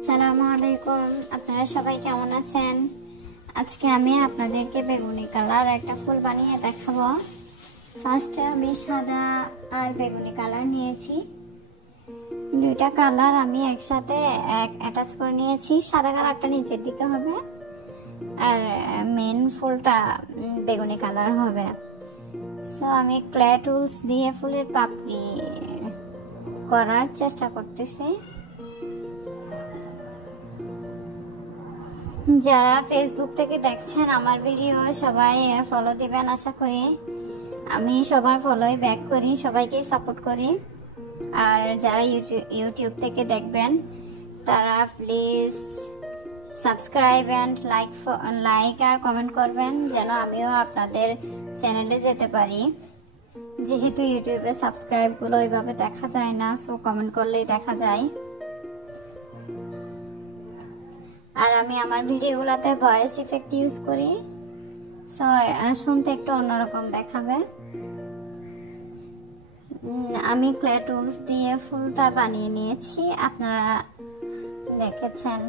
আসসালামু আলাইকুম, আপনারা সবাই কেমন আছেন? আজকে আমি আপনাদেরকে বেগুনি কালার একটা ফুল বানিয়ে দেখাবো। ফার্স্টে আমি সাদা আর বেগুনি কালার নিয়েছি। দুইটা কালার আমি একসাথে অ্যাটাচ করে নিয়েছি। সাদা কালারটা নিচের দিকে হবে আর মেন ফুলটা বেগুনি কালার হবে। সো আমি ক্লে টুলস দিয়ে ফুলের পাপড়ি করার চেষ্টা করতেছি। যারা ফেসবুক থেকে দেখছেন আমার ভিডিও সবাই ফলো দিবেন আশা করি। আমি সবার ফলোই ব্যাক করি, সবাইকে সাপোর্ট করি। আর যারা ইউটিউব থেকে দেখবেন তারা প্লিজ সাবস্ক্রাইব অ্যান্ড লাইক আর কমেন্ট করবেন, যেন আমিও আপনাদের চ্যানেলে যেতে পারি। যেহেতু ইউটিউবে সাবস্ক্রাইবগুলো ওইভাবে দেখা যায় না, সো কমেন্ট করলেই দেখা যায়। আর আমি আমার ভিডিওগুলোতে ভয়েস ইফেক্ট ইউজ করি, সো শুনতে একটু অন্যরকম দেখাবে। আমি ক্লে টুলস দিয়ে ফুলটা বানিয়ে নিয়েছি, আপনারা দেখেছেন।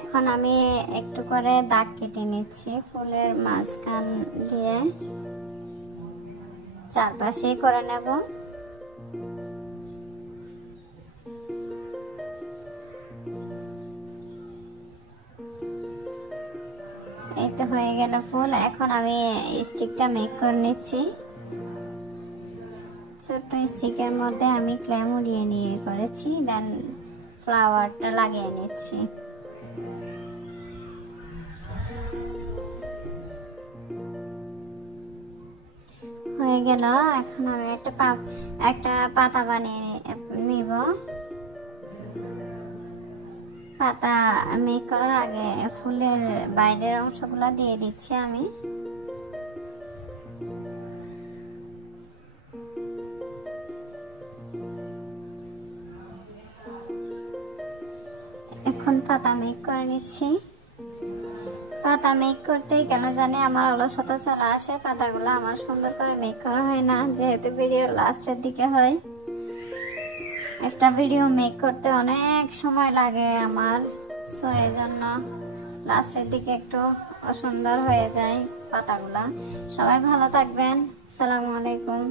এখন আমি একটু করে দাগ কেটে নিচ্ছি ফুলের মাঝখান দিয়ে, চারপাশেই করে নেব। এই তো হয়ে গেল ফুল। এখন আমি স্টিকটা মেক করে নিচ্ছি। ছোট্ট স্টিকের মধ্যে আমি ক্লে মুড়িয়ে নিয়ে করেছি, দেন ফ্লাওয়ারটা লাগিয়ে নিচ্ছি। হয়ে গেল। এখন আমি একটা পাতা বানিয়ে নিব। পাতা মেক করার আগে ফুলের বাইরের অংশগুলো দিয়ে দিচ্ছি আমি। এখন পাতা মেক করে নিচ্ছি। পাতা মেক করতে কেন জানি আমার অলসতা চলে আসে, পাতাগুলো আমার সুন্দর করে মেক করা হয় না, যেহেতু ভিডিও লাস্টের দিকে হয়। একটা ভিডিও মেক করতে অনেক সময় লাগে আমার, সো এই জন্য লাস্টের দিকে একটু অসুন্দর হয়ে যায় পাতাগুলা। সবাই ভালো থাকবেন। আসসালামু আলাইকুম।